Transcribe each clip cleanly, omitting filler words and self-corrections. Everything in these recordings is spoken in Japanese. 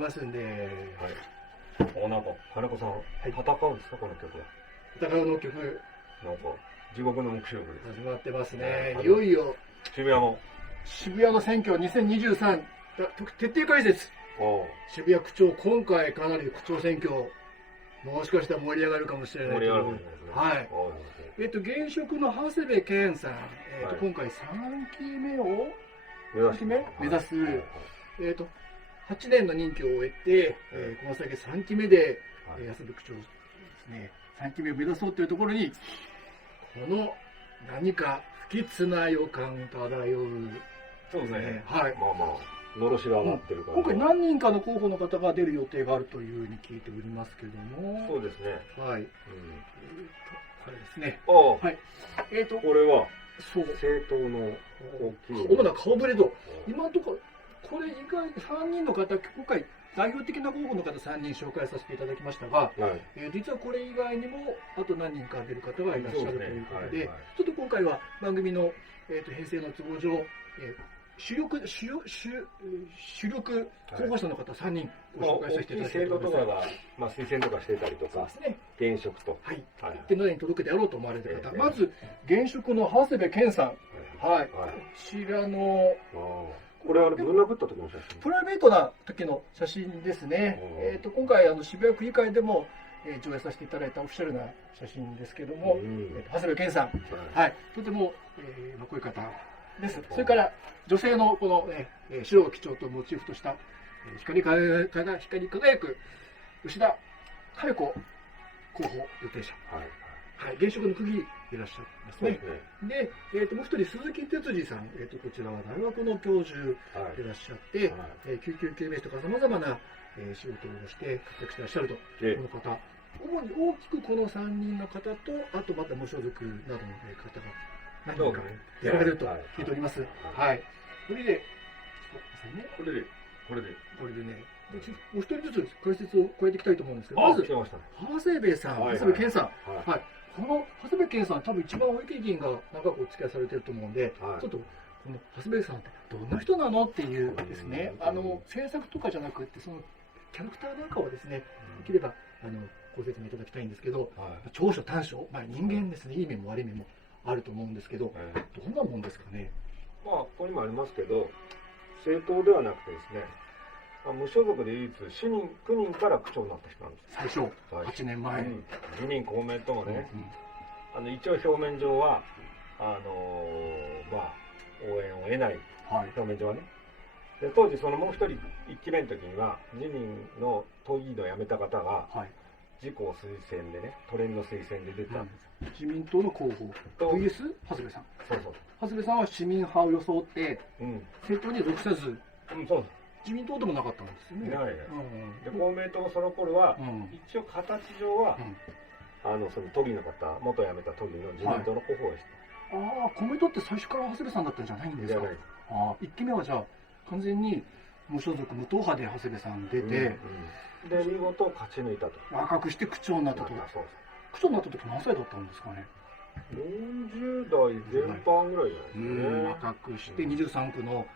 ますんで、はい。なんか金子さん、戦うんですかこの曲は。戦うの曲なんか地獄の目標曲です。始まってますね。いよいよ渋谷も渋谷の選挙2023徹底解説。渋谷区長、今回かなり区長選挙もしかしたら盛り上がるかもしれないという。はい。現職の長谷部健さん、今回3期目を目指す、8年の任期を終えて、この先3期目で、長谷部区長ですね、3期目を目指そうというところに、この何か不吉な予感漂う。そうですね。はい。まあまあ、のろしが上がってるから。今回何人かの候補の方が出る予定があるというふうに聞いておりますけども。そうですね。はい。これですね。はい。これは、そう。政党の大きい。主な顔ぶれと、今のところ、これ以外3人の方、今回、代表的な候補の方3人紹介させていただきましたが、実はこれ以外にもあと何人か出る方がいらっしゃるということで、ちょっと今回は番組の、編成の都合上、主力候補者の方3人ご紹介させていただきます。制度とかが、推薦とかしてたりとか、現職と。はい。一定の例に届くであろうと思われる方。まず、現職の長谷部健さん。はい。こちらの、これはぶん殴った時の写真。プライベートな時の写真ですね。今回渋谷区議会でも上映させていただいたオフィシャルな写真ですけども、長谷部健さん、はい、とてもこういう方です。それから女性のこの白を基調とモチーフとした光り輝く吉田佳代子候補予定者。はい、現職の区議いらっしゃいますね。で、もう一人、鈴木哲司さん、こちらは大学の教授いらっしゃって、救急救命士とかさまざまな仕事をして活躍していらっしゃると、この方。主に大きくこの3人の方と、あとまた無所属などの方が何人かやられると聞いております。はい。これで、これでね、お一人ずつ解説を加えていきたいと思うんですけど、まず、長谷部さん、長谷部健さん。はい。この長谷部健さん、多分一番大池議員が長くお付き合いされてると思うんで、ちょっと、この長谷部さんってどんな人なのっていうですね、政策とかじゃなくて、そのキャラクターなんかをですね、できれば、ご説明いただきたいんですけど、長所短所、人間ですね、いい面も悪い面もあると思うんですけど、どんなもんですかね。ここにもありますけど、政党ではなくてですね、無所属で唯一、9人から区長になった人なんです。最初、8年前。自民、公明ともね、一応表面上は、応援を得ない、表面上はね。で当時、そのもう一人、1期目の時には、自民の都議員を辞めた方が、自公推薦でね、都連の推薦で出たんです。自民党の候補、VS 長谷部さん。そうそう。長谷部さんは市民派を装って、政党に属さず、自民党でもなかったんですよね。ないね。で、公明党もその頃は、一応形上は、その都議の方、元辞めた都議の自民党の候補でした。公明党って最初から長谷部さんだったんじゃないんですか。1期目はじゃあ、完全に無所属、無党派で長谷部さん出て、で、見事勝ち抜いたと。若くして区長になったと。区長になった時何歳だったんですかね。40代前半ぐらいじゃないですかね。若くして23区の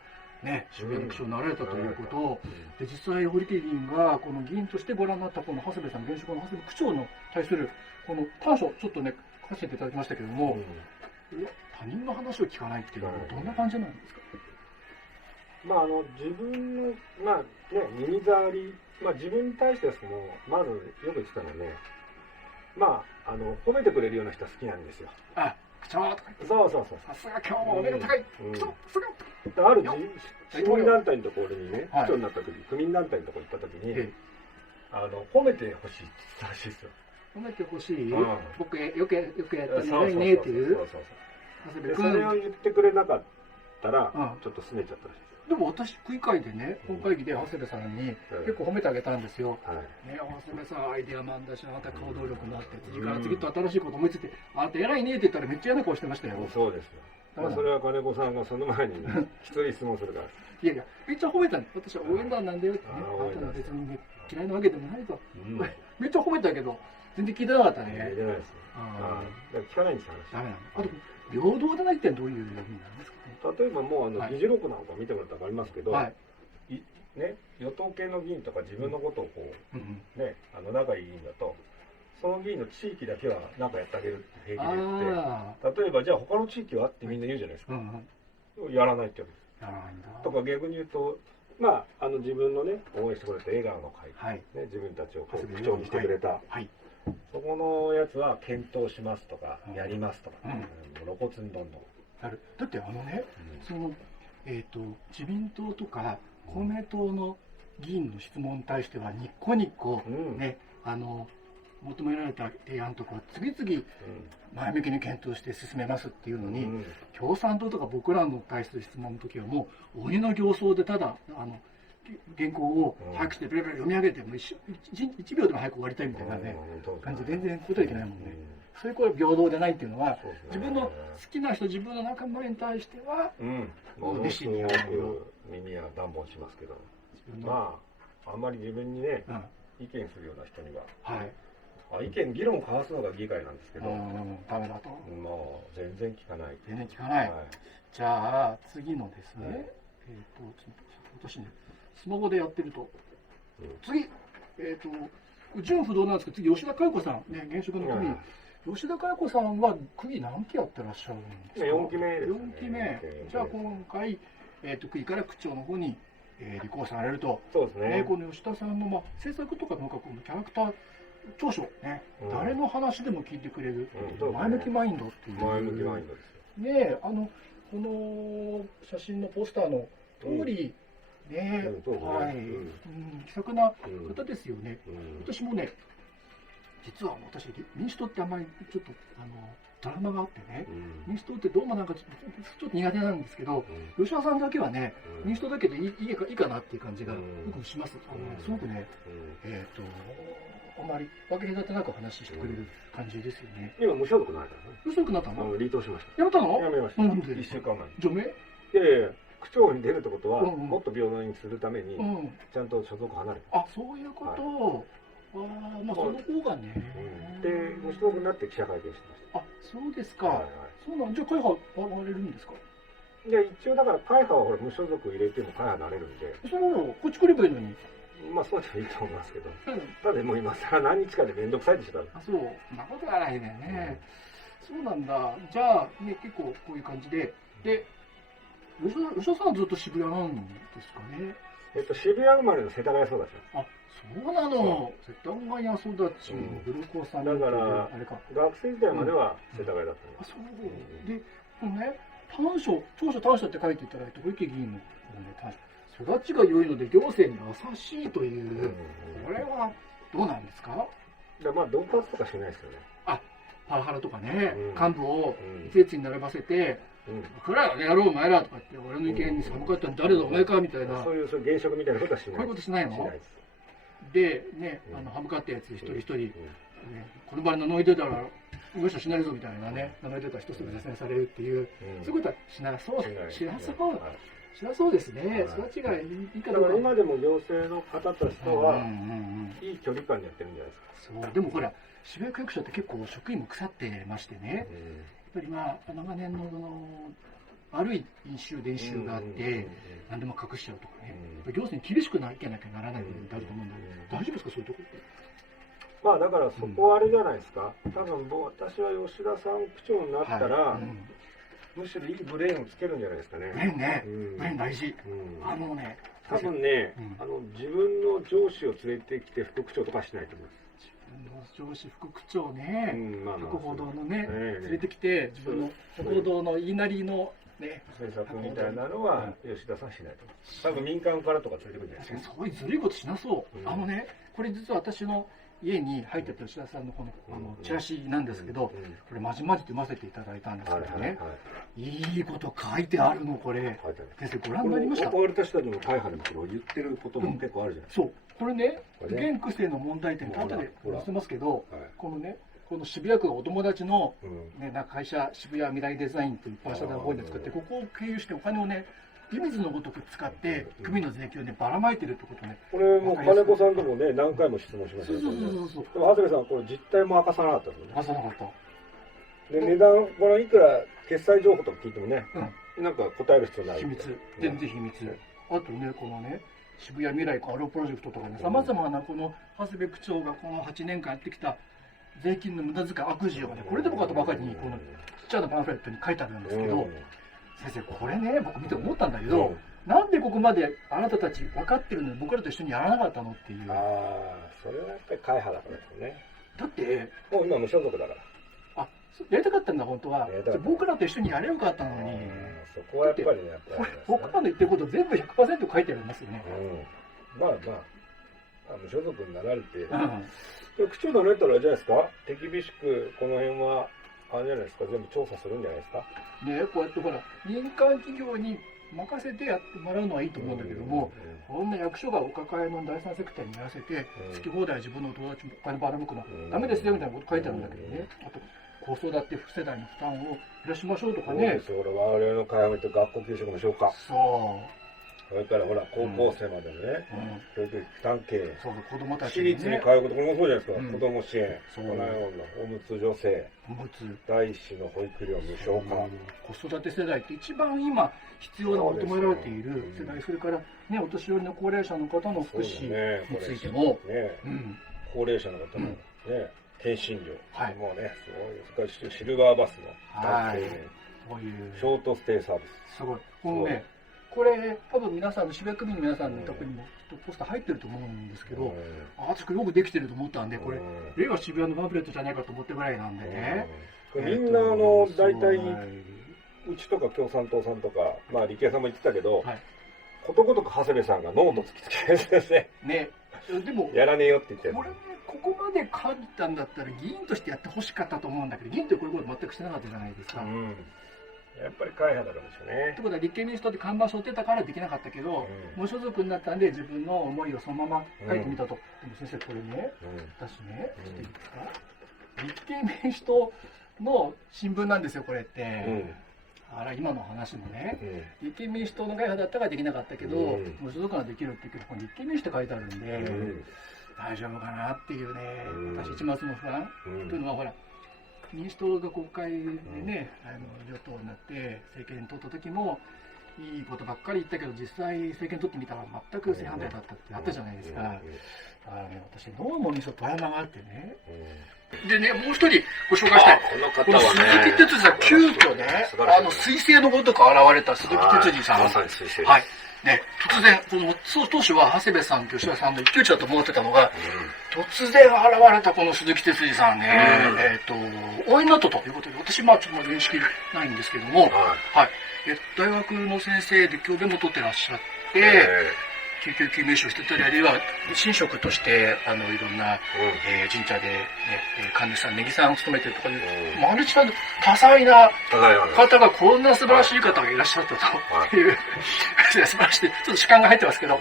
渋谷の区長になられたということで、実際、堀池議員がこの議員としてご覧になったこの長谷部さん、現職の長谷部区長に対するこの短所、ちょっとね、書かせていただきましたけれども、他人の話を聞かないっていうのは、どんな感じなんですか。自分の、耳障り、自分に対してはまずよく言ってたのはね、褒めてくれるような人は好きなんですよ。区長とか言って。そう。さすが今日もお目が高い。区長、さすが。ある市民団体のところにね、区長になった時、区民団体のところに行った時に、褒めてほしいって言ったらしいですよ。褒めてほしい僕、よくやったんじゃないねっていう。それを言ってくれなかったら、ちょっと拗ねちゃったらしい。でも私、区議会でね、本会議で長谷部さんに結構褒めてあげたんですよ。長谷部さん、アイデアマンだし、あなた行動力もあって、次から次と新しいこと思いついて、あなた偉いねって言ったらめっちゃ嫌な顔してましたよ。そうですよ。それは金子さんがその前に一人質問するから。いや、めっちゃ褒めたの。私は応援団なんだよってね。あなたは別に嫌いなわけでもないと。めっちゃ褒めたけど、全然聞いてなかったね。聞いてないですね。聞かないんですよ、話。ダメなの。あと、平等でないってどういう意味なんですかね。例えばもう議事録なんか見てもらったら分かりますけど、ね、与党系の議員とか自分のことをこう、ね、仲いい議員だと、その議員の地域だけは何かやってあげるって平気で言って、例えばじゃあ他の地域はってみんな言うじゃないですか。やらないってわけです。やらないんだ。とか逆に言うと、まあ、自分のね、応援してくれた笑顔の会、ね、自分たちをこう区長にしてくれた、そこのやつは検討しますとか、やりますとか、露骨にどんどん。だってその、自民党とか公明党の議員の質問に対してはニッコニコね、求められた提案とかを次々前向きに検討して進めますっていうのに、共産党とか僕らの対する質問の時はもう鬼の形相でただ原稿を早くしてベラベラ読み上げても 1秒でも早く終わりたいみたいなね感じで全然答えいけないもんね。そういう声は平等でないっていうのは、自分の好きな人、自分の仲間に対しては熱心によく耳は暖房しますけど、まああんまり自分にね意見するような人には、意見議論を交わすのが議会なんですけど、ダメだと。もう全然聞かない。全然聞かない。じゃあ次のですね、私ねスマホでやってると、次純不動なんですけど、次吉田佳代子さんね、現職の区議。吉田佳代子さんは区議何期やってらっしゃるんですか？4期目ですね。4期目。じゃあ今回、区議から区長の方に、立候補されると。そうですね。この吉田さんの、政策とかなんかこのキャラクター長所ね、誰の話でも聞いてくれる、前向きマインドっていう。前向きマインドですよ。ね、この写真のポスターの通り、ね、気さくな方ですよね。私もね、実は私、民主党ってあんまりちょっとドラマがあってね、民主党ってどうもなんかちょっと苦手なんですけど、吉田さんだけはね、民主党だけでいいかなっていう感じがよくします。すごくね、あまり分け隔てなく話してくれる感じですよね。今無所属になったの？無所属になったの？離党しました。やめたの？やめました。1週間前に。除名？いやいや、区長に出るってことは、もっと平等にするために、ちゃんと所属離れた。あ、そういうこと。その方がね。で、無所属になって記者会見してました。あ、そうですか。そうなんじゃあ会派割れるんですか？いや、一応だから会派はほら無所属入れても会派になれるんで。そうなの？こっち来ればいいのに。まあそうでもいいと思いますけど。ただもう今更何日かでめんどくさいでしょ。あ、そう。そんなことはないね。そうなんだ。じゃあね、結構こういう感じで。で、吉田さんはずっと渋谷なんですかね。渋谷生まれの世田谷育ちなんです。あ、そうなの。世田谷育ち、古子さんだから、学生時代までは世田谷だった。あ、そう。で、このね、長所短所って書いていただいて、小池議員の育ちが良いので行政に優しいという、これはどうなんですか？まあ、恫喝とかしないですよね。あ、パワハラとかね、幹部を一列に並ばせて、これはやろうお前らとか言って、俺の意見に寒かったの誰だお前かみたいな。そういう現職みたいなことはしない。こういうことしないの？で、ね、歯向かったやつ一人一人、この場に名乗り出たら、無視しないぞみたいなね、名乗り出たら一つで絶対されるっていう、そういうことはしなそうですね。育ちがいいかどうか。だから今でも行政の方たちとはいい距離感でやってるんじゃないですか。そう。でもほら、渋谷区役所って結構職員も腐ってましてね、やっぱり長年の悪い飲酒伝習があって、何でも隠しちゃうとかね、行政に厳しくいけなきゃならない部分ってあると思うんだけど、大丈夫ですか、そういうところって。まあだからそこはあれじゃないですか。多分私は吉田さん区長になったら、むしろいいブレーンをつけるんじゃないですかね。ブレーンね。ブレーン大事。多分ね、自分の上司を連れてきて副区長とかしないと思います。自分の上司、副区長ね、副報道のね、連れてきて、自分の副報道の言いなりのね、政策みたいなのは吉田さんしないと思います。多分民間からとか連れてくるんじゃないですか。そういうずるいことしなそう。これ実は私の家に入ってた吉田さんのこのチラシなんですけど、これまじまじと読ませていただいたんですけどね、いいこと書いてあるの、これ。先生、ご覧になりました？私たちの会派でも言ってることも結構あるじゃないですか。そう。これね、現区政の問題点、後で載せますけど、この渋谷区がお友達の会社、渋谷未来デザインというパーシャルホールで作って、ここを経由してお金をね、湯水のごとく使って組の税金をねばらまいてるってことね。これも金子さんともね何回も質問しましたけど、でも長谷部さんこれ実態も明かさなかったですよね。明かさなかった。で値段これいくら決済情報とか聞いてもね、なんか答える必要ない。秘密、全然秘密。あとねこのね渋谷未来コアロプロジェクトとかね、さまざまなこの長谷部区長がこの8年間やってきた税金の無駄遣い悪事をね、これでもかとばかりにこのちっちゃなパンフレットに書いてあるんですけど、先生これね、僕見て思ったんだけど、なんでここまであなたたち分かってるのに僕らと一緒にやらなかったのっていう。ああ、それはやっぱり会派だからですよね。だってもう今無所属だから。あ、やりたかったんだ本当は。僕らと一緒にやればよかったのに。そこはやっぱりね、僕らの言ってること全部 100% 書いてありますよね。まあ無所属になられて、区長になられたらあれじゃないですか、手厳しくこの辺はあれじゃないですか、全部調査するんじゃないですか。ね、こうやってほら民間企業に任せてやってもらうのはいいと思うんだけども、こんな役所がお抱えの第三セクターにやらせて、好き放題自分の友達もお金ばらまくのダメですよみたいなこと書いてあるんだけどね。あと子育て世代の負担を減らしましょうとかね。そうですよ、我々の会話と学校給食無償化。そう。それからほら高校生までのね、教育負担軽減。そう子供たちに、ね、私立に通うこと、これもそうじゃないですか。子供支援、このようなおむつ助成、第一子の保育料無償化。子育て世代って一番今必要な求められている世代、それからねお年寄りの高齢者の方の福祉についても、高齢者の方のね検診料、もうねすごい、それからシルバーバスの男性ね、ショートステイサービス。すごい。これ多分皆さんの渋谷区民の皆さんのとこにもポスター入ってると思うんですけど、私これよくできてると思ったんで、これ令和渋谷のパンフレットじゃないかと思ってぐらいなんでね。みんな大体うちとか共産党さんとか、まあ理系さんも言ってたけど、ことごとく長谷部さんがノート突きつけるんですね。ね、でもやらねえよって言ってる。これね、ここまで書いたんだったら議員としてやってほしかったと思うんだけど、議員ってこういうこと全くしてなかったじゃないですか。やっぱり会派だからですよね。ということは立憲民主党って看板背負ってたからできなかったけど、無所属になったんで自分の思いをそのまま書いてみたと。でも先生これね、私ね、ちょっといいですか。立憲民主党の新聞なんですよこれって。あら今の話もね、立憲民主党の会派だったからできなかったけど、無所属ができるって言うけど、ここに立憲民主って書いてあるんで、大丈夫かなっていうね、私一抹の不安というのはほら。民主党が国会でね、与党になって政権取った時もいいことばっかり言ったけど、実際政権取ってみたら全く正反対だったってあったじゃないですか。私どうも民主党富山があってね、でね、もう一人ご紹介したい。この鈴木哲司さん、急遽ね、彗星のごとく現れた鈴木哲司さん。まさに彗星です。はい。ね、突然、この当初は長谷部さんと吉田さんの一騎打ちだと思ってたのが、突然現れたこの鈴木哲司さんね、応援になったということで、私ちょっと認識ないんですけども、はい。大学の先生で教鞭も取ってらっしゃって、救急救命士をしてたり、あるいは神職としていろんな、神社で、ね、神主さん、根木さんを務めてるとかいう、マルチな多彩な方がこんな素晴らしい方がいらっしゃったという、素晴らしい、ちょっと主観が入ってますけど、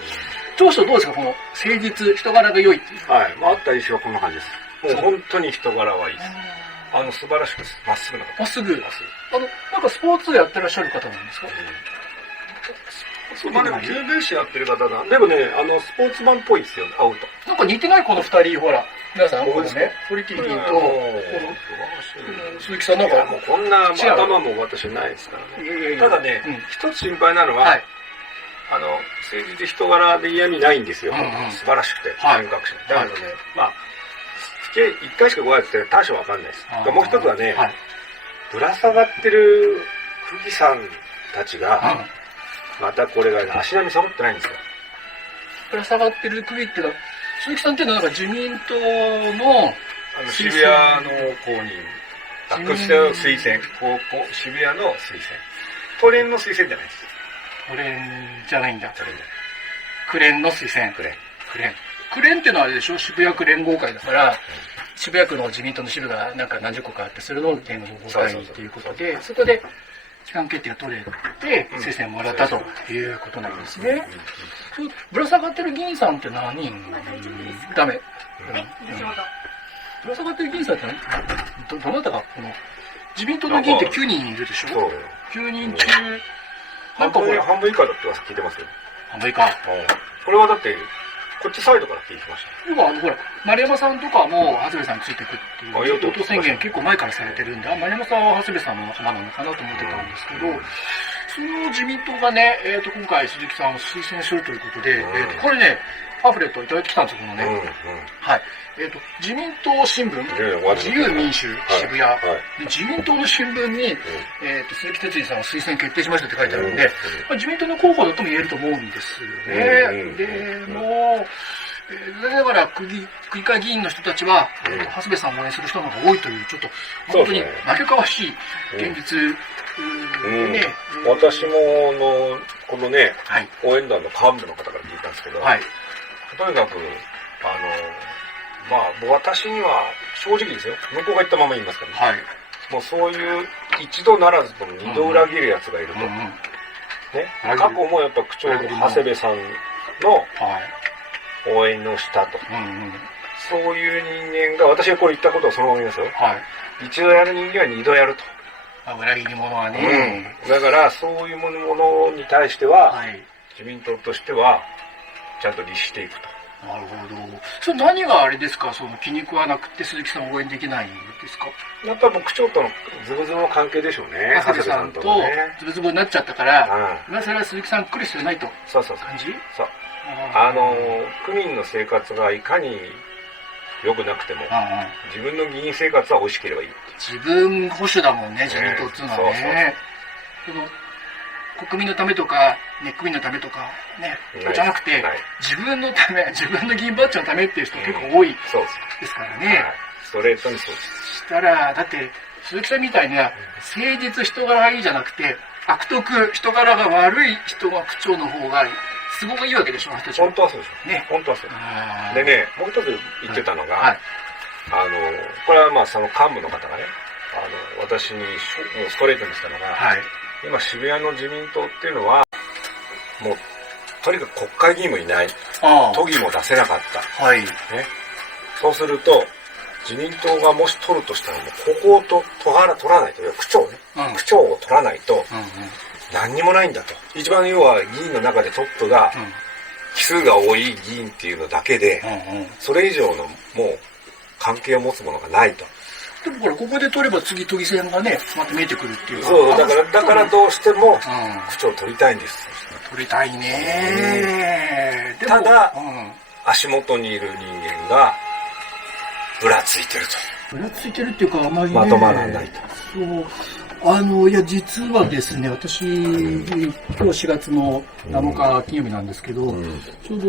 当初どうですか、この誠実、人柄が良いっていう。はい、あった印象はこんな感じです。もう本当に人柄はいいです。素晴らしくまっすぐな方。まっすぐ。なんかスポーツやってらっしゃる方なんですか？まあでも救命士やってる方だ。でもね、スポーツマンっぽいですよ、会うと。なんか似てないこの二人、ほら。皆さん、このね、堀切議員と、鈴木さんなんか。もうこんな頭も私ないですからね。ただね、一つ心配なのは、誠実人柄で嫌味ないんですよ。素晴らしくて、感覚者。だからね、まあ、一回しかご挨拶して大将わかんないです。もう一つはね、ぶら下がってる富士山たちが、またこれが足並み揃ってないんですよ。ぶら下がってる国ってのは、鈴木さんっていうのはなんか自民党の渋谷の公認、学生の推薦、渋谷の推薦。都連の推薦じゃないです。都連じゃないんだ。区連の推薦。区連っていうのはあれでしょ、渋谷区連合会だから、渋谷区の自民党の支部がなんか何十個かあって、それの連合会ということで、そこで期間決定が取れて、推薦もらったということなんですね。ぶら下がってる議員さんって何人？ダメ。ぶら下がってる議員さんってどなたがこの自民党の議員って9人いるでしょ？9人中半分以下だって聞いてますよ。半分以下。これはだってこっちサイドから聞いてました。でもほら丸山さんとかも長谷部さんについていくっていう党宣言結構前からされてるんで、丸山さんは長谷部さんの仲間なのかなと思ってたんですけど、普通の自民党がね、今回鈴木さんを推薦するということで、これね、パンフレットをいただいてきたんですよ、このね。はい。自民党新聞、自由民主渋谷、自民党の新聞に、鈴木哲司さんを推薦決定しましたって書いてあるんで、自民党の候補だとも言えると思うんですよね。で、もう、残念ながら区議会議員の人たちは、長谷部さんを応援する人の方が多いという、ちょっと本当に負けかわしい現実でね。私もこのね、応援団の幹部の方から聞いたんですけど、とにかく、まあ、私には正直ですよ、向こうが言ったまま言いますからね、もうそういう一度ならずとも二度裏切るやつがいると、ね、過去もやっぱ区長の長谷部さんの応援をしたと、そういう人間が、私がこれ言ったことをそのまま言いますよ、一度やる人間は二度やると。裏切り者はね、だからそういうものに対しては、自民党としてはちゃんと律していくと。なるほど。それ何があれですか、その気に食わなくて鈴木さんを応援できないんですか？やっぱり区長とのズブズブの関係でしょうね。長谷部さんとズブズブになっちゃったから、今更鈴木さん来る必要ないと。そう感じ？そう。区民の生活がいかに良くなくても、自分の議員生活は美味しければいい。自分保守だもんね、自民党っていうのはね。国民のためとか、区民のためとか、ね、じゃなくて、自分のため、自分の議員バッジのためっていう人結構多いですからね。ストレートにそうです。したら、だって、鈴木さんみたいな、誠実人柄がいいじゃなくて、悪徳、人柄が悪い人が区長の方が、都合がいいわけでしょ、本当はそうでしょ。ね。本当はそう。でね、もう一つ言ってたのが、これはまあその幹部の方がね、私にもうストレートにしたのが、今渋谷の自民党っていうのは、もうとにかく国会議員もいない、都議も出せなかった、ね、そうすると自民党がもし取るとしたらもうここを取らないと、区長ね、区長を取らないと何にもないんだと。一番要は議員の中でトップが奇数が多い議員っていうのだけで、それ以上のもう関係を持つものがないと。でもほら、ここで取れば次都議選がね、また見えてくるっていう。そう、だからどうしても区長を取りたいんです。取りたいね。ただ、足元にいる人間がぶらついてると。ぶらついてるっていうか、あまりね、まとまらないと。そう。いや、実はですね、私、今日4月の7日金曜日なんですけど、ちょう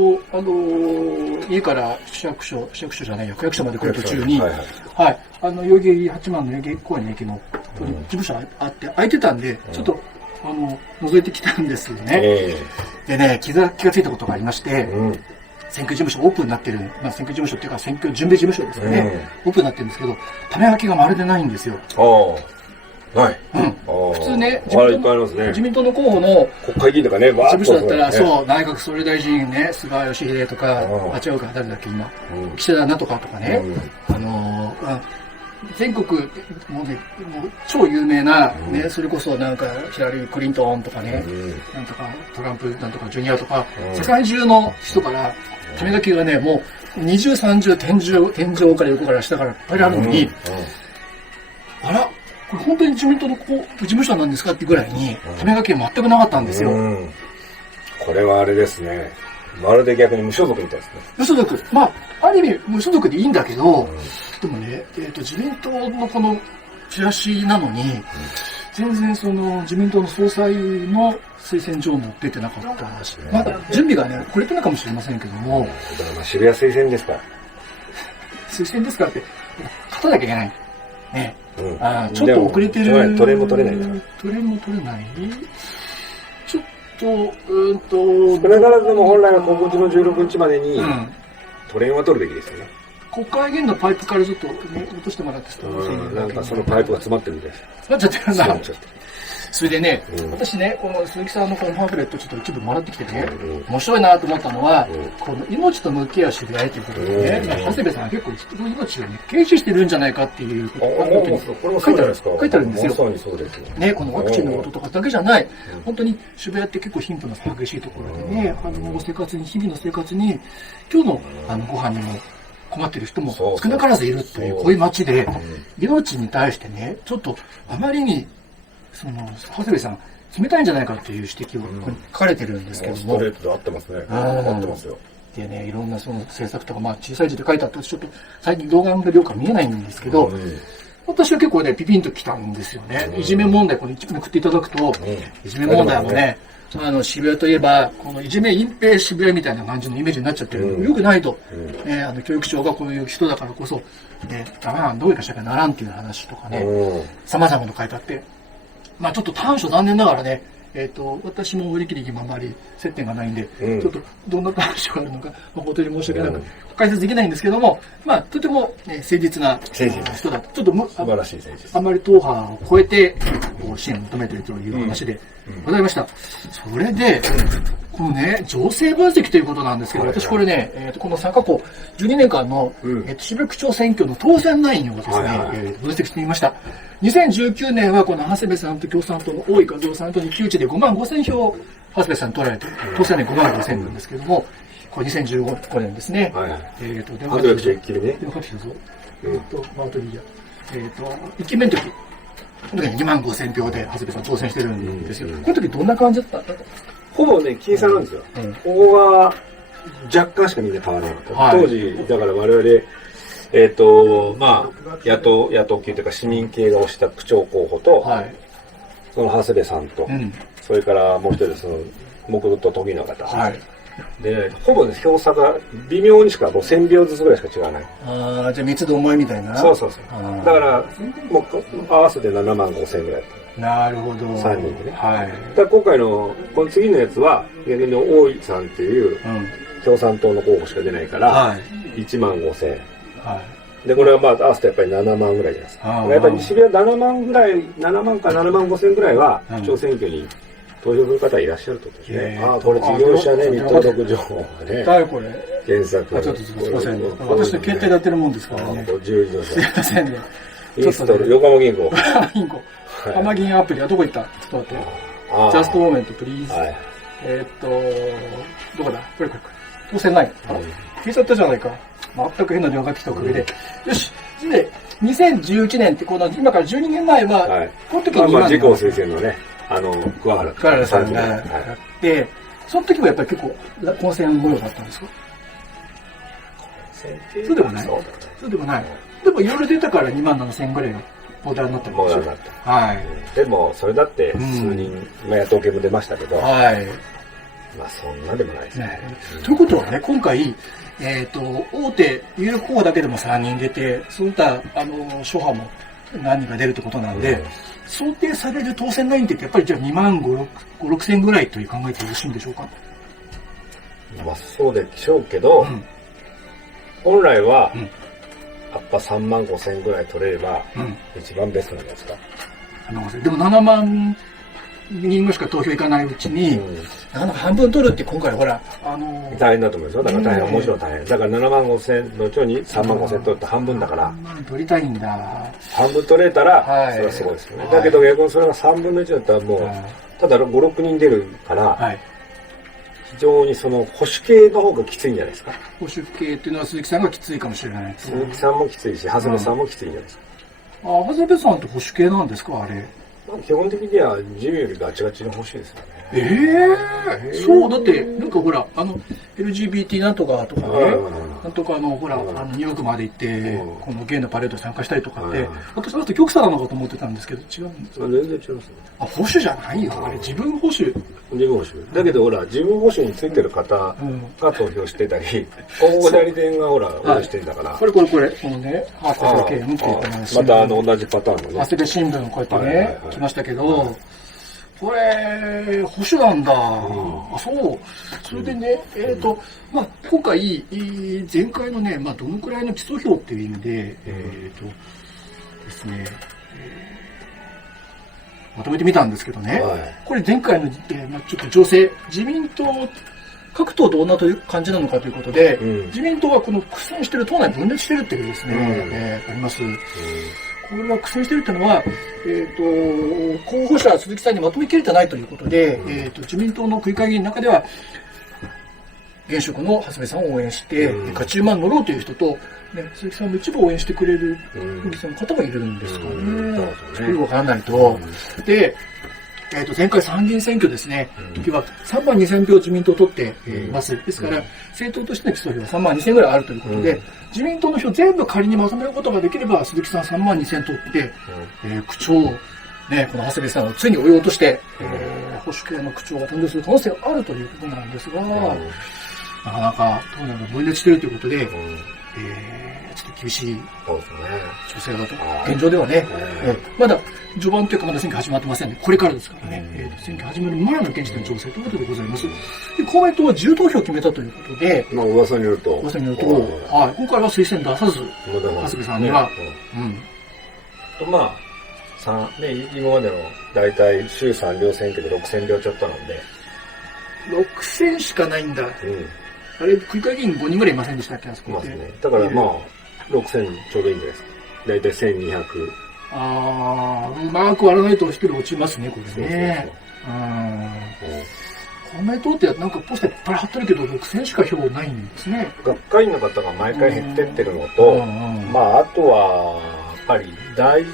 ど、家から市役所じゃないや、区役所まで来る途中に、代々木八幡の代々木公園の駅の事務所あって、空いてたんで、ちょっと、覗いてきたんですよね。でね、気がついたことがありまして、選挙事務所オープンになってる、まあ、選挙事務所っていうか選挙準備事務所ですかね、オープンになってるんですけど、種まきがまるでないんですよ。はい。普通ね、自民党の候補の国会議員とかね、事務所だったら、そう、内閣総理大臣ね、菅義偉とか、違うか、誰だっけ、今、岸田なんとかとかね、全国、もう超有名な、ね、それこそなんか、ヒラリー・クリントンとかね、なんとか、トランプなんとか、ジュニアとか、世界中の人から、種まきがね、もう、20、30、天井から横から下からいっぱいあるのに、あら、これ本当に自民党の事務所なんですかってぐらいに、種まきが全くなかったんですよ。これはあれですね。まるで逆に無所属みたいですね。無所属。まあ、ある意味無所属でいいんだけど、でもね、自民党のこのチラシなのに、全然その自民党の総裁の推薦状も出てなかったし、まだ準備がね、遅れてるかもしれませんけども。だから渋谷推薦ですから。推薦ですからって、勝たなきゃいけない。ね。ちょっと遅れてる。トレも取れないから。トレも取れない。ちょっと、少なからずも本来は今月の16日までに、トレは取るべきですよね。国会議員のパイプからちょっと、ね、落としてもらってなんかそのパイプが詰まってるんです。詰まっちゃってるんだ。それでね、私ね、この鈴木さんのこのパンフレットちょっと一部もらってきてね、面白いなと思ったのは、この命と向き合う渋谷ということでね、長谷部さんは結構命をね、軽視してるんじゃないかっていうことを書いてあるんですよ。ね、このワクチンのこととかだけじゃない、本当に渋谷って結構貧富の差激しいところでね、日々の生活に、今日のご飯にも困ってる人も少なからずいるという、こういう街で、命に対してね、ちょっとあまりに、長谷部さん、冷たいんじゃないかっていう指摘をここに書かれてるんですけども。ストレートで合ってますね。合ってますよ。でね、いろんなその政策とか、まあ小さい字で書いてあって、ちょっと最近動画の量が見えないんですけど、私は結構ね、ピピンときたんですよね。いじめ問題、この一部めくっていただくと、いじめ問題もね、渋谷といえば、このいじめ隠蔽渋谷みたいな感じのイメージになっちゃってるのよくないと。教育長がこういう人だからこそ、ダメなんどういうかしなきゃならんっていう話とかね、様々な書いてあって、まあちょっと短所残念ながらね、私も売り切り今あまり接点がないんで、ちょっとどんな短所があるのか、誠に申し訳なく解説できないんですけども、まあとても、誠実な人だと。ちょっと素晴らしい誠実。あんまり党派を超えて支援を求めているという話でございました。それで、このね、情勢分析ということなんですけど、私これね、この過去12年間の、渋谷区長選挙の当選ラインをですね、分析してみました。2019年はこの長谷部さんと共産党の大井和夫さんと一騎打ちで5万5千票、長谷部さんに取られて、当選年5万5千なんですけども、これ2015年ですね。電話機一気にね。電話機だぞ。マウトリーヤ。1期目の時、この時に2万5千票で長谷部さん当選してるんですよ。この時どんな感じだったんですか？ほぼね、僅差なんですよ。ここが若干しかみんな変わらなかった。当時、だから我々、まあ、野党系というか市民系が推した区長候補と、その長谷部さんと、それからもう一人その、木戸と都議の方。で、ほぼね、票差が微妙にしか、もう1000票ずつぐらいしか違わない。ああ、じゃあ三つどもえみたいな。そうそうそう。だから、もう合わせて7万5千ぐらい。なるほど。3人でね。だから今回の、この次のやつは、逆に大井さんっていう、共産党の候補しか出ないから、1万5千。で、これはまあ、合わせてやっぱり7万ぐらいじゃないですか。やっぱり渋谷7万ぐらい、7万か7万5千ぐらいは、区長選挙に投票する方いらっしゃるってことですね。ああ、これ事業者ね、日登録情報がね。誰これ検索。ちょっとすいません。私の携帯でやってるもんですからね。自由自動車。すいませんね。インストール、横浜銀行。横浜銀行。浜銀アプリはどこ行った？ちょっと待って。ジャストモーメント、プリーズ。どこだ？これ。当選ない。消えちゃったじゃないか。全く変な電話が来たおかげで。よし。で、2011年ってこの、今から12年前は、この時に。まあ、自公推薦のね、桑原さんがやって、その時もやっぱり結構、混戦模様だったんですか？そうでもない。そうでもない。でもいろいろ出たから2万7千ぐらいのボーダーになったんですよ。ボーダーになった。でも、それだって数人、野党系も出ましたけど、まあそんなでもないですね。ということはね、今回、大手有力候補だけでも3人出て、そういった諸派も何人か出るってことなんで、想定される当選ラインってやっぱりじゃあ2万5、6千ぐらいという考えてよろしいんでしょうか？まあそうでしょうけど、本来は、やっぱ3万5千ぐらい取れれば、一番ベストなんですか。でも7万人しか投票いかないうちに、なかなか半分取るって今回ほら、大変だと思いますよ。だから大変、もちろん大変。だから7万5千のうちに3万5千取って半分だから。取りたいんだ。半分取れたら、それはすごいですよね。だけど逆にそれが3分の1だったらもう、ただ5、6人出るから、非常にその保守系の方がきついんじゃないですか。保守系っていうのは鈴木さんがきついかもしれない。鈴木さんもきついし、長谷部さんもきついんじゃないですか。長谷部さんって保守系なんですか、あれ。基本的には自由よりガチガチの保守ですよね。そう、だって、なんかほら、LGBT なんとかとかね、なんとかほら、ニューヨークまで行って、このゲイのパレードに参加したりとかって、私は極左なのかと思ってたんですけど、違うんですか？全然違いますね。保守じゃないよ、あれ、自分保守。自分保守。だけどほら、自分保守についてる方が投票してたり、広告代理店がほら、応援してんだから。これ、このね、長谷部県っていうかまた同じパターンのね。長谷部新聞こうやってね、来ましたけど、これ、保守なんだ。そう。それでね、まあ、今回、前回のね、まあ、どのくらいの基礎票っていう意味で、ですね、まとめてみたんですけどね、これ前回の、まあ、ちょっと情勢、自民党、各党どんなという感じなのかということで、自民党はこの苦戦してる、党内分裂してるっていうですね、あります。これは苦戦しているというのは、候補者鈴木さんにまとめきれてないということで、自民党の区議会議員の中では、現職の長谷部さんを応援して、勝ち馬に乗ろうという人と、ね、鈴木さんの一部を応援してくれる区議さんの方もいるんですかね。よくわからないと。で、前回参議院選挙ですね、時は3万2000票自民党取っています。ですから、政党としての基礎票は3万2000ぐらいあるということで、自民党の票全部仮にまとめることができれば、鈴木さん3万2000取って、区長、ね、この長谷部さんをついに追い落として、保守系の区長が誕生する可能性があるということなんですが、なかなか党内が分裂しているということで、ちょっと厳しい情勢だと、現状ではね、まだ序盤というかまだ選挙始まってませんね、これからですからね、選挙始まる前の現時点の情勢ということでございます。で、公明党は自由投票を決めたということで、噂によると、はい、今回は推薦出さず、長谷部さんには、まあ、今までの大体衆参両選挙で6000票ちょっとなんで、6000しかないんだ。あれ、区議会議員5人ぐらいいませんでしたっけ、あそこって。だからまあ、6000ちょうどいいんじゃないですか。大体1200。うまく割らないと1人落ちますね、これね。公明党ってなんかポスターいっぱい貼ってるけど、6000しか票ないんですね。学会員の方が毎回減ってってるのと、まあ、あとは、やっぱり第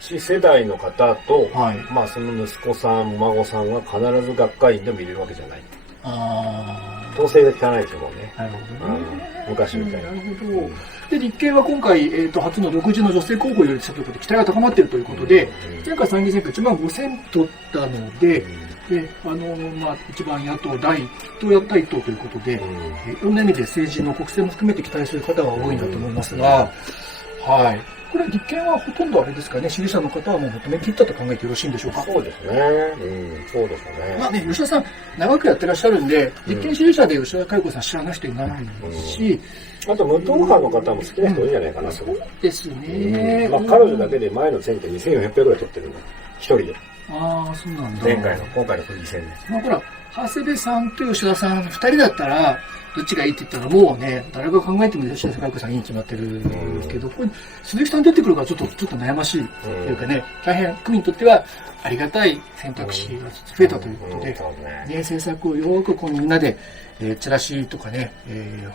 一世代の方と、まあ、その息子さん、孫さんは必ず学会員でも入れるわけじゃない。統制が効かないですよね。なるほどね。昔みたいな。なるほど。で、立憲は今回、初の独自の女性候補を擁立したということで、期待が高まっているということで、前回参議院選挙1万5000取ったので、まあ、一番野党第一党ということで、いろんな意味で政治の国政も含めて期待する方が多いんだと思いますが、はい。これ、立憲はほとんどあれですかね、支持者の方はもう求め切ったと考えてよろしいんでしょうか。そうですね。そうですね。まあね、吉田さん、長くやってらっしゃるんで、立憲支持者で吉田佳代子さん知らない人いないし、あと無党派の方も好きな人多いんじゃないかな、そうですね。まあ、彼女だけで前の選挙2400票ぐらい取ってるんだ。一人で。そうなんだ。今回の区議選で。まあほら、長谷部さんと吉田さん、二人だったら、どっちがいいって言ったらもうね、誰が考えても吉田佳代子さんいいに決まってるんですけど、これ鈴木さん出てくるからちょっと悩ましいというかね、大変区民にとってはありがたい選択肢が増えたということで、政策をよくこうみんなで、チラシとかね、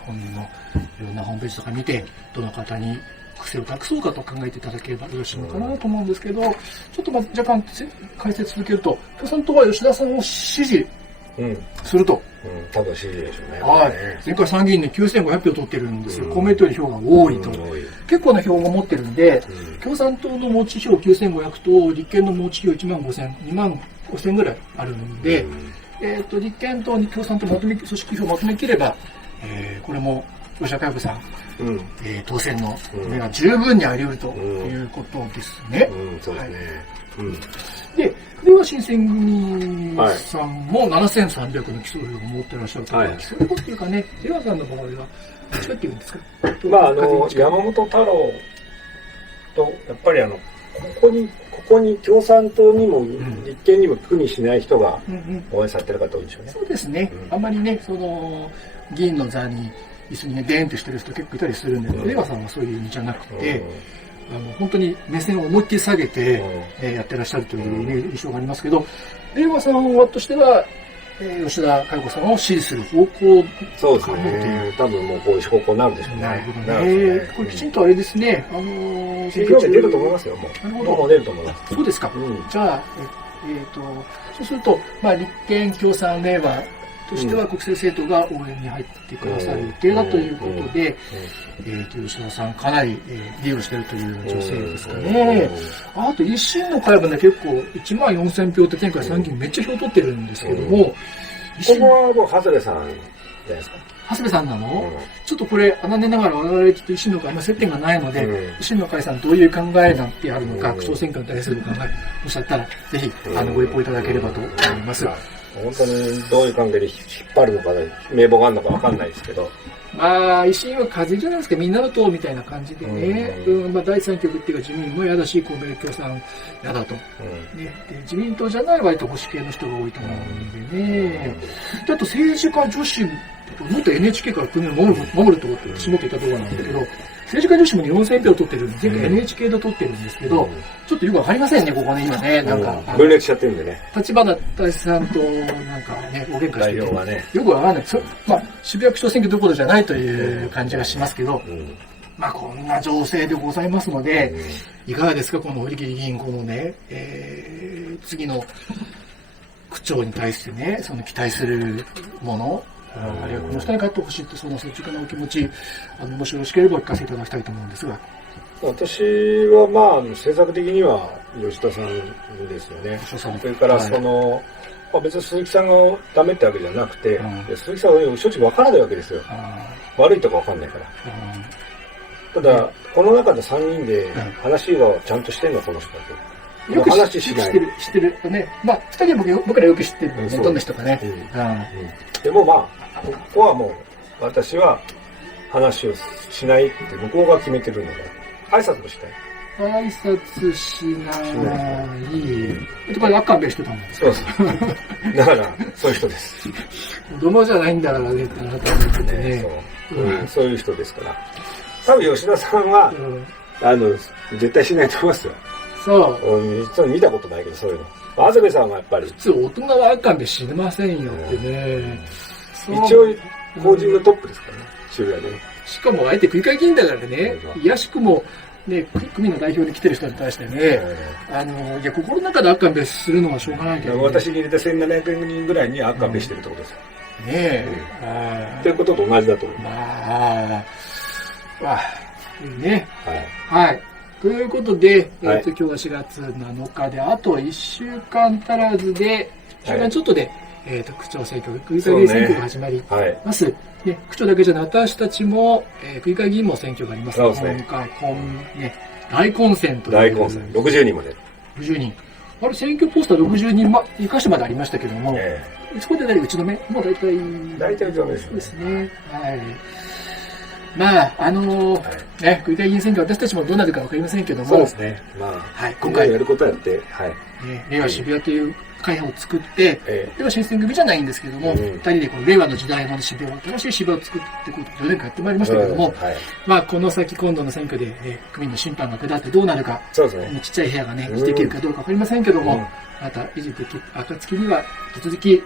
本人のいろんなホームページとか見て、どの方に癖を託そうかと考えていただければよろしいのかなと思うんですけど、ちょっと若干解説続けると、共産党は吉田さんを支持すると。多分支持でしょうね。はい。前回参議院で9500票取ってるんですよ。公明党より票が多いと。結構な票を持ってるんで、共産党の持ち票9500と立憲の持ち票1万5000、2万5000ぐらいあるんで、立憲と共産党組織票をまとめきれば、これも吉田佳代子さん、当選の目が十分にあり得るということですね。そうですね。で、れは新選組さんも7300の基礎票を持ってらっしゃると、基礎票っていうかね、出羽さんの場合は、どっちかっていうんですか。まあ、山本太郎と、やっぱりここに共産党にも立憲にも区にしない人が応援されてる方多いでしょうね。そうですね。あんまりね、議員の座に、椅子にね、デーンとしてる人結構いたりするんで、出羽さんはそういう意味じゃなくて、本当に目線を思いっきり下げて、やってらっしゃるという印象がありますけど、出羽さんとしては、吉田佳代子さんを支持する方向そうですね。多分もうこういう方向になるでしょうね。なるほどね。これきちんとあれですね。選挙中出ると思いますよ。もう出ると思います。そうですか。じゃあ、そうすると、まあ立憲共産令和としては国政政党が応援に入ってくださる予定だということで、吉田さんかなりリードしているという女性ですかね。あと維新の会はね、結構1万4000票って前回参議院めっちゃ票取ってるんですけども、ここはもう長谷部さんじゃないですか。長谷部さんなの、ちょっとこれ、あなねながら我々きっと維新の会、接点がないので、維新の会さんどういう考えなんてあるのか、区長選挙に対する考え、おっしゃったら、ぜひ、ご一報いただければと思います。本当にどういう関係で引っ張るのか、名簿があるのかわかんないですけど。まあ、維新は風じゃないですか、みんなの党みたいな感じでね、まあ、第三極っていうか自民も嫌だし、公明共産嫌だと、ねで。自民党じゃない割と保守系の人が多いと思うんでね。あと政治家女子、もっと NHK から国を守ると私もっと言ったところなんだけど、政治家女子も4000票取ってるんで、前回 NHK で取ってるんですけど、ちょっとよくわかりませんね、ここね、今ね。なんか。分裂しちゃってるんでね。立花大志さんと、なんかね、大喧嘩してて、よくわかんない。まあ、渋谷区長選挙どころじゃないという感じがしますけど、こんな情勢でございますので、いかがですか、この堀切議員、このね、次の区長に対してね、その期待するもの、あるいはこの人に勝ってほしいと、その率直なお気持ち、もしよろしければお聞かせいただきたいと思うんですが。私は政策的には吉田さんですよね。それから別に鈴木さんがダメってわけじゃなくて、鈴木さんは正直わからないわけですよ。悪いとかわかんないから。ただ、この中で3人で話がちゃんとしてんの、この人だけ。よく話しない。知ってる。ね。2人は僕らよく知ってる。どんな人かね。でもここはもう、私は話をしないって向こうが決めてるので、挨拶もしたい。挨拶しない。これ、あっかんべしてたもん。そうそう。だから、そういう人です。子供じゃないんだからね、ってあなたは言っててね。そういう人ですから。多分吉田さんは、絶対しないと思いますよ。実は見たことないけど、そういうの。長谷部さんはやっぱり。普通、大人はあっかんべ死ねませんよってね。一応、法人のトップですからね、渋谷でね。しかも、あえて区議会議員だからね、いやしくも、ね、組の代表に来てる人に対してね、いや、心の中であっかんべするのはしょうがないけど、ね。私に入れて1700人ぐらいにあっかんべしてるってことですよ。ねえ。っていうことと同じだと思う。ね。はい。ということで、今日は4月7日で、あと1週間足らずで、1週間ちょっとで、区長選挙、区議会議員選挙が始まります。ね、区長だけじゃない、私たちも、区議会議員も選挙があります。今回、大混戦という。大混戦。60人まで。60人。あれ、選挙ポスター60人、1か所までありましたけども、そこで打ち止めもう大体。大体打ち止めですね。はい。ね、区議会議員選挙、私たちもどうなるかわかりませんけども。そうですね。今回。やることやって、令和渋谷という会派を作って、令和新選組じゃないんですけども、2人でこの令和の時代の渋谷を、新しい渋谷を作っていこうと4年間やってまいりましたけども、この先今度の選挙で、区民の審判が下ってどうなるか、ちっちゃい部屋がね、生きていけるかどうかわかりませんけども、また維持的暁には引き続き、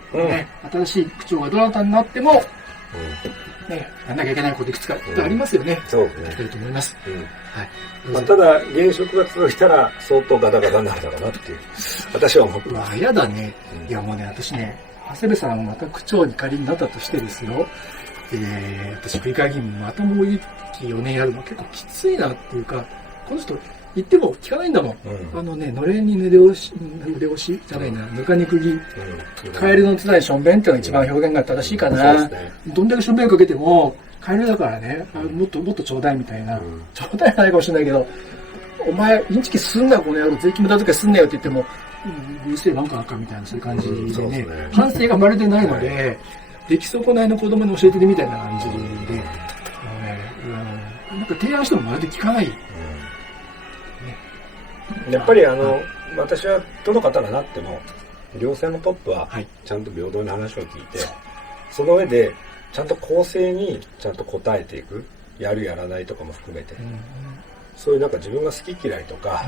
新しい区長がどなたになっても、やんなきゃいけないこといくつかありますよね。そうですね。いきたいと思います。ただ、現職が続いたら相当ガタガタになるだろうなっていう、私は思ってます。嫌だね。いやもうね、私ね、長谷部さんがまた区長に仮になったとしてですよ、私、区議会議員またもう1期4年やるの結構きついなっていうか、この人、言っても聞かないんだもん。のれんに腕押しじゃないな、ぬかに釘、カエルのつないしょんべんっていうのが一番表現が正しいかな。どんだけしょんべんかけても、カエルだからね、もっとちょうだいみたいな。ちょうだいはないかもしれないけど、お前、インチキすんなよ、この野郎、税金無駄遣いすんなよって言っても、うるせえ、なんかみたいな、そういう感じでね、反省がまるでないので、出来損ないの子供に教えてるみたいな感じで、なんか提案してもまるで聞かない。やっぱり私はどの方がなっても、行政のトップはちゃんと平等に話を聞いて、その上でちゃんと公正にちゃんと答えていく、やるやらないとかも含めて、そういうなんか自分が好き嫌いとか、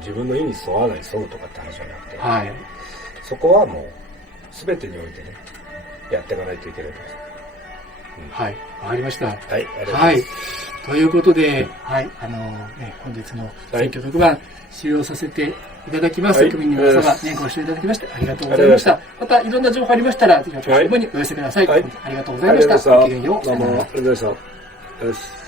自分の意に沿わない沿うとかって話じゃなくて、そこはもう全てにおいてね、やっていかないといけないと思います。はい、わかりました。はい、ありがとうございます。ということで、本日の選挙特番終了させていただきます。区民の皆様、ご視聴いただきましてありがとうございました。またいろんな情報ありましたら、ぜひ私どもにお寄せください。ありがとうございました。ごきげんよう。どうもありがとうございました。